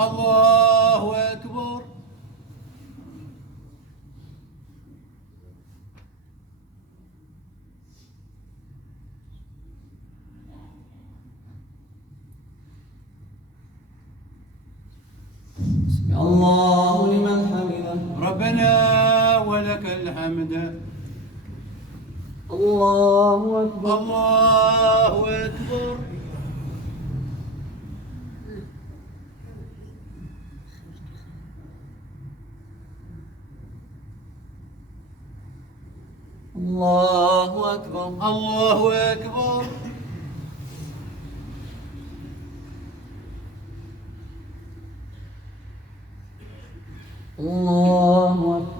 الله أكبر. سمع الله لمن حمده. ربنا ولك الحمد. الله أكبر. الله أكبر. الله أكبر. الله أكبر. الله أكبر.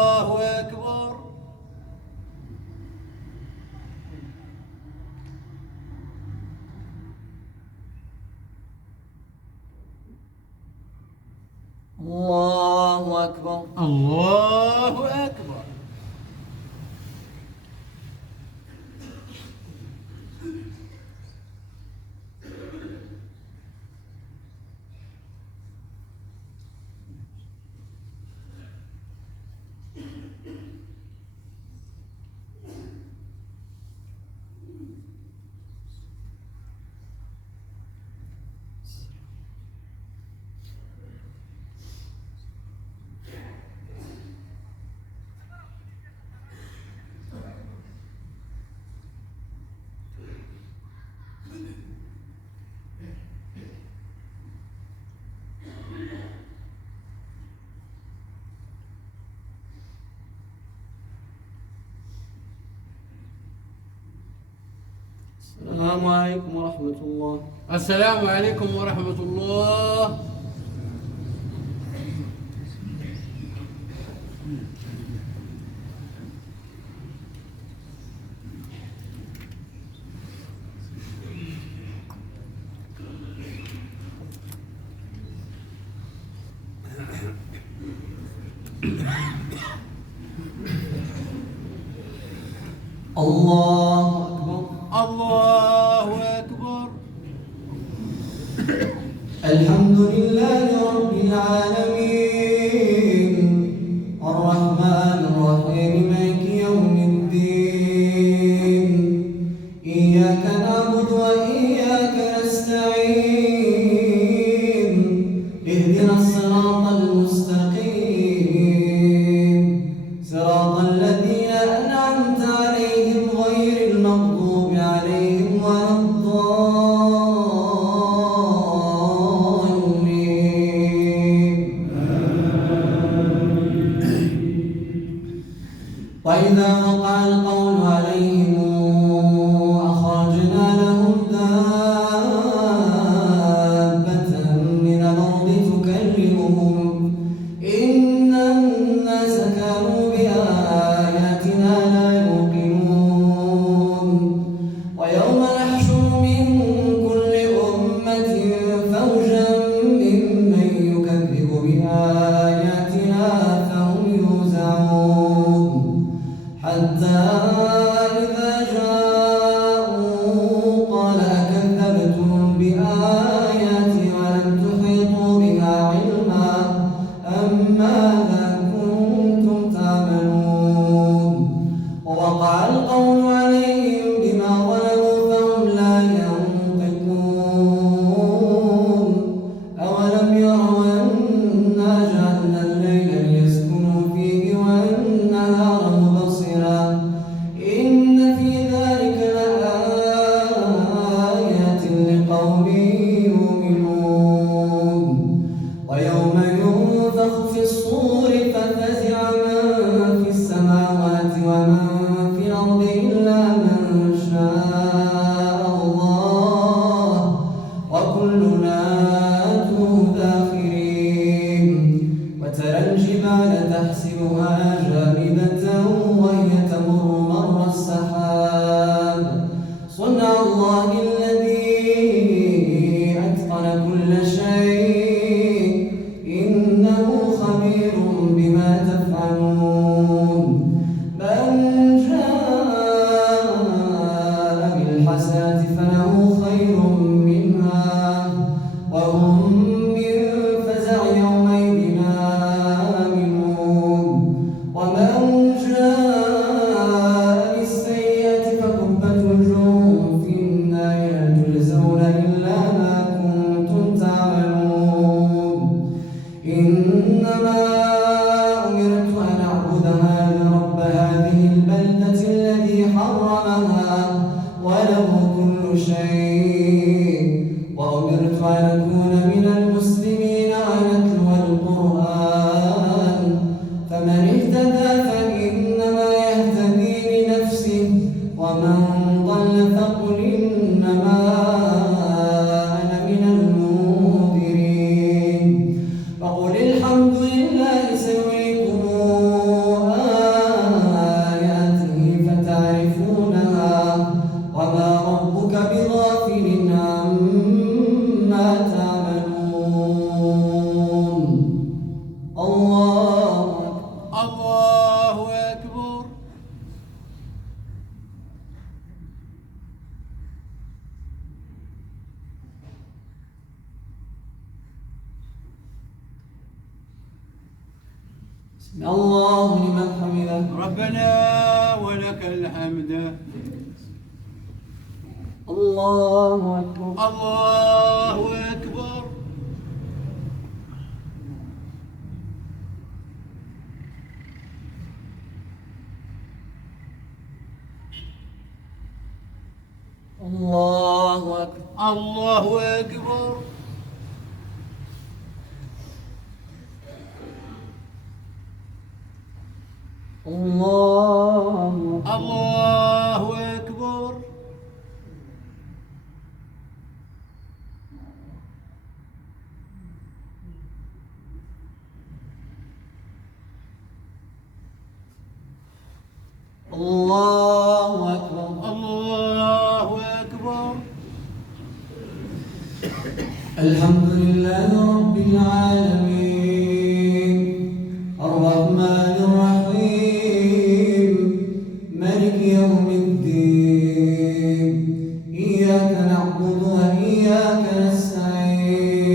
الله أكبر. الله أكبر. الله أكبر. السلام عليكم ورحمة الله. السلام عليكم ورحمة الله. الله أكبر. الله أكبر. الحمد لله رب العالمين الرحمن الرحيم مالك يوم الدين إياك نعبد وإياك نستعين اهدنا الصراط المستقيم صراط الذين أنعمت عليهم غير المغضوب عليهم ولا الضالين. سمع الله لمن حمده. ربنا ولك الحمد. الله أكبر. الله أكبر. الله أكبر. الله أكبر. الله أكبر. الله أكبر. الله أكبر. الله أكبر. الحمد لله رب العالمين الرحمن الرحيم مالك يوم الدين إياك نعبد وإياك نستعين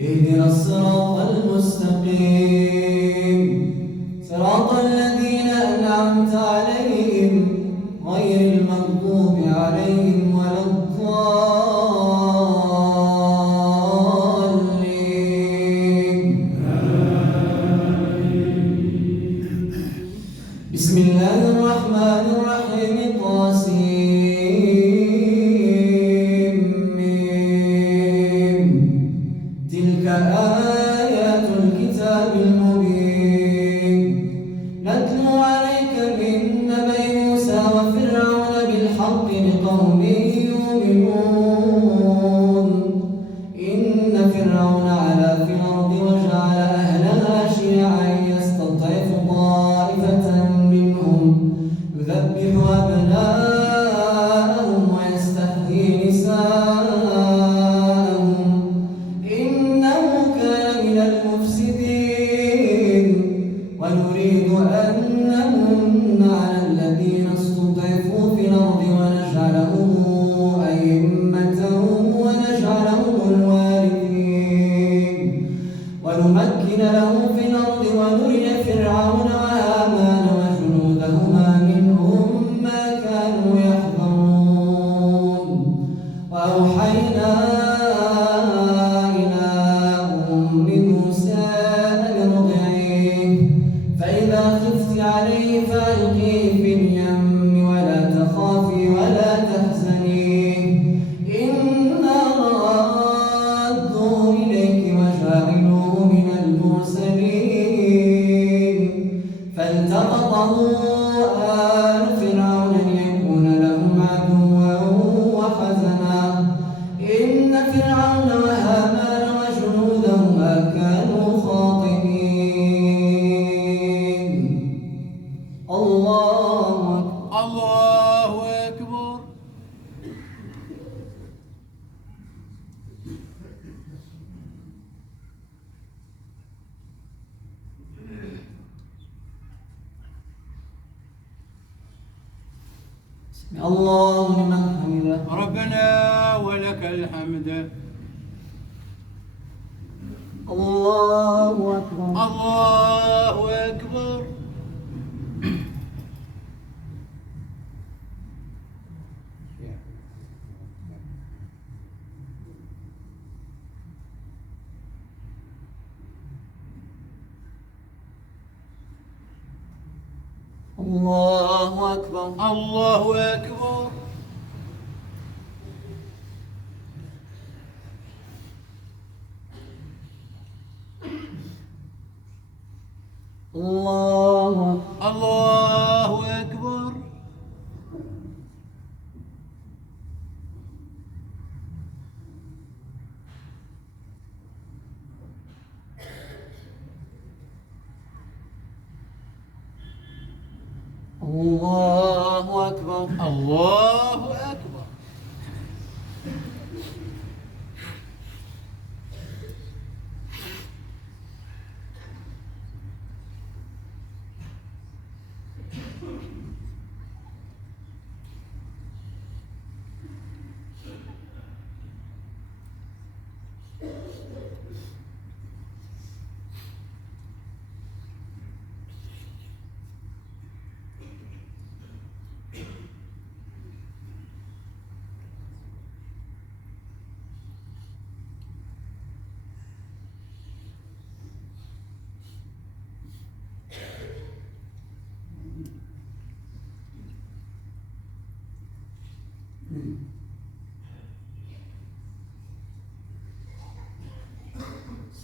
اهدنا الصراط المستقيم صراط الذين أنعمت عليهم غير المغضوب عليهم ولا الضالين. بسم الله الرحمن الرحيم طاسيم ميم. تلك آيات الكتاب المبين نتلو عليك من نبأ موسى وفرعون بالحق لقوم يؤمنون. إن فرعون علا في الأرض وجعل أهلها شيعا يستضعف طائفة منهم يذبح أبناءهم ويستحيي نساءهم إنه كان من المفسدين. ونريد أن نمن على الذين استضعفوا في الأرض ونجعلهم أئمة ونجعلهم الوارثين ونمكن لهم في الأرض ونري فرعون وهامان وجنودهما منهم ما كانوا يحذرون. وأوحينا إلى أم موسى أن ارضعيه فإذا خفت عليه فألقيه في اليم ولا تخافي ولا تحزني إنا رادوه إليك وجاعلوه من المرسلين. فالتقطه آل فرعون ليكون لهم عدوا وحزنا إن فرعون وهامان وجنودهما كانوا خاطئين. الله أكبر. الله أكبر. سمع الله لمن حمده. ربنا ولك الحمد. الله أكبر. الله أكبر. الله أكبر. الله أكبر. الله أكبر. الله أكبر. الله أكبر. الله أكبر.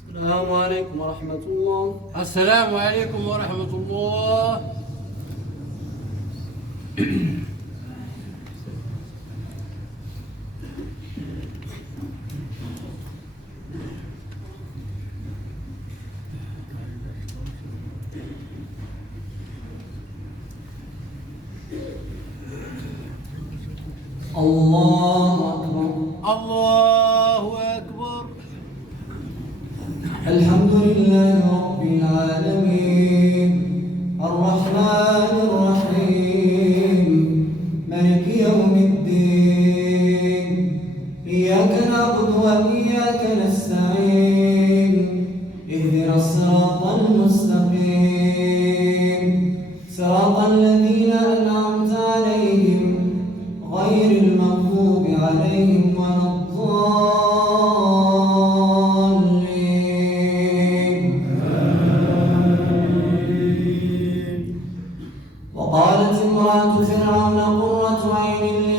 السلام عليكم ورحمة الله. السلام عليكم ورحمة الله. الله أكبر. الله أكبر. الحمد لله رب العالمين الرحمن الرحيم مالك يوم الدين إياك نعبد وإياك نستعين اهدنا الصراط المستقيم صراط الذين أنعمت عليهم غير المغضوب عليهم ولا الضالين. وقالت امرأة فرعون قرة عين